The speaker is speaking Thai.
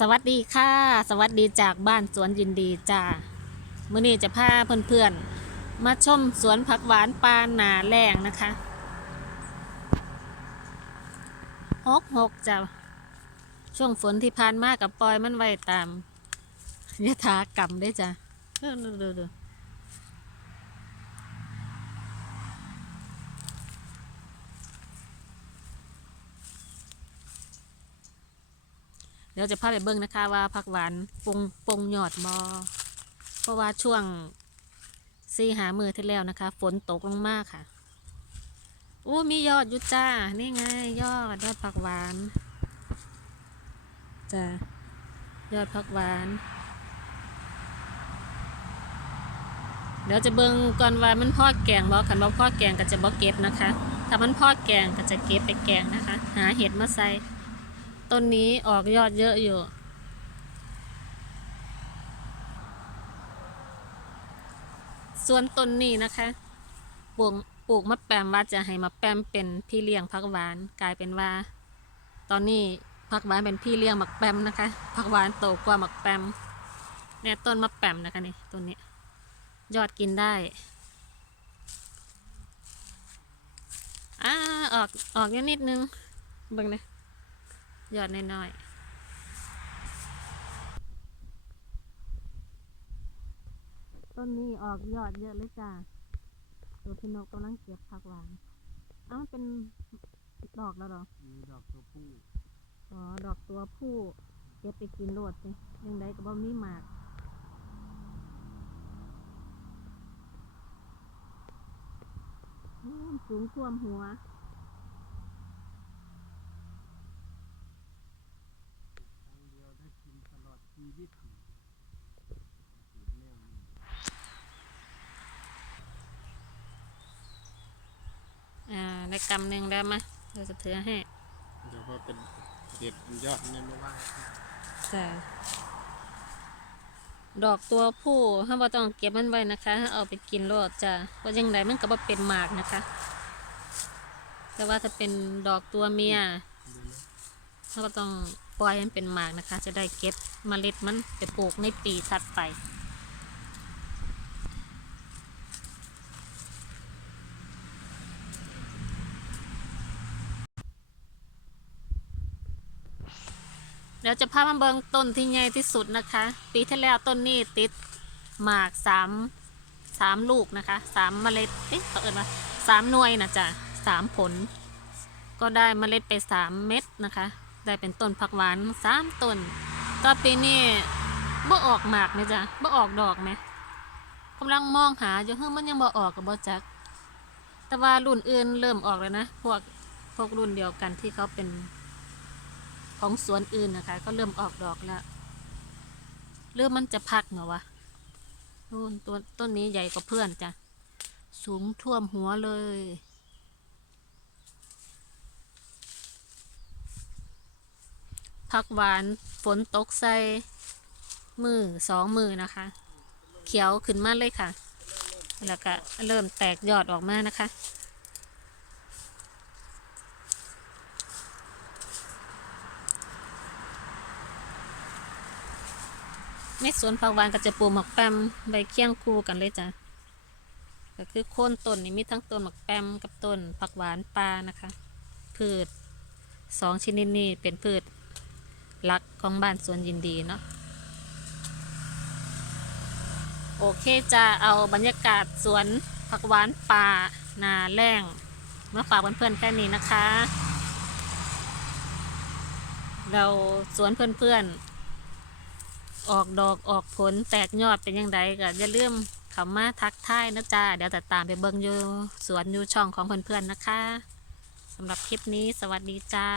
สวัสดีค่ะ สวัสดีจากบ้านสวนยินดีจ้ามื่อนี้จะพาเพื่อนๆ มาชมสวนผักหวานปาหนาแรงนะคะหกหกจ้าช่วงฝนที่ผ่านมากับปล่อยมันไว้ตามยถากรรมได้จ้ะดูดูดู เดี๋ยวจะพาไปเบิ่งนะคะว่าผักหวานปงปงยอดบอเพราะว่าช่วงซีหามือที่แล้วนะคะ ฝนตกลงมากค่ะอู้มียอดอยู่จ้า นี่ไง ยอดยอดผักหวานจ้ายอดผักหวาน เดี๋ยวจะเบิ่งก่อนว่ามันพ่อแกงบ่คันบ่พ่อแกงก็จะบ่เก็บนะคะ ถ้ามันพ่อแกงก็จะเก็บไปแกงนะคะ หาเห็ดมาใส่ ต้นนี้ออกยอดเยอะอยู่ ส่วนต้นนี้นะคะปลูกปลูกมะแปมว่าจะให้มะแปมเป็นพี่เลี้ยงผักหวานกลายเป็นว่า ตอนนี้ผักหวานเป็นพี่เลี้ยงมักแปมนะคะผักหวานโตกว่ามักแปมเนี่ยต้นมะแปมนะคะนี่ต้นนี้ยอดกินได้อ่าออกออกเยอะนิดนึงเบิ่งเล ยยอดน้อยๆต้นนี้ออกยอดเยอะเลยจ้าตัวพี่นกกำลังเก็บผักหวานเอ้ามันเป็นดอกแล้วเหรอมีดอกตัวผู้อ๋อ ดอกตัวผู้เก็บไปกินโลดสิยังไงก็บ่มีหมากอืมสูงท่วมหัว ครั้งเดียวได้กินตลอดชีวิตปลูกแนวนี้ อ่าในกำหนึ่งได้ไหมเราจะถือให้เดี๋ยวพอเป็นเด็ดเป็นยอดเนี่ยไม่ว่ากันจ้ะดอกตัวผู้ถ้าบ่ต้องเก็บมันไว้นะคะให้เอาไปกินโลดจ้ะว่ายังไงมันก็บ่เป็นหมากนะคะ แต่ว่าถ้าเป็นดอกตัวเมียเดี๋ยวนะเราก็ต้องปล่อยให้มันเป็นหมากนะคะ จะได้เก็บเมล็ดมันไปปลูกในปีถัดไป เดี๋ยวจะพามาเบิงต้นที่ใหญ่ที่สุดนะคะ ปีที่แล้วต้นนี้ติดหมากสามสามลูกนะคะสามเมล็ดเอ๊ะเขาเอิญว่าสามหน่วยนะจ๊ะสามผล ก็ได้เมล็ดไปสามเม็ดนะคะ ได้เป็นต้นผักหวานสามต้นก็ปีนี้บ่ออกหมากไหมจ๊ะบ่ออกดอกไหมกำลังมองหาอยู่เฮ้ยมันยังบ่ออกกับบ่จัก แต่ว่ารุ่นอื่นเริ่มออกแล้วนะ พวกพวกรุ่นเดียวกันที่เขาเป็น ของสวนอื่นนะคะ ก็เริ่มออกดอกแล้วเริ่มมันจะพักเหรอวะนู่นตัวต้นนี้ใหญ่กว่าเพื่อนจ้ะสูงท่วมหัวเลย ผักหวานฝนตกใส่มือสองมือนะคะ เขียวขึ้นมาเลยค่ะ แล้วก็เริ่มแตกยอดออกมานะคะ ในสวนผักหวานก็จะปลูกหมักแปมใบเคียงคู่กันเลยจ้ะก็คือโค่นต้นนี่มีทั้งต้นหมักแปมกับต้นผักหวานปลานะคะ พืชสองชนิดนี้เป็นพืชหลักของบ้านสวนยินดีเนาะโอเคจะเอาบรรยากาศสวนผักหวานป่านาแรงมาฝากเพื่อนๆแค่นี้นะคะ เราสวนเพื่อนๆ ออกดอกออกผลแตกยอดเป็นยังไงก็อย่าลืมเข้ามาทักทายนะจ๊ะเดี๋ยวแต่ตามไปเบิ่งอยู่สวนอยู่ช่องของเพื่อนๆนะคะสำหรับคลิปนี้สวัสดีจ้า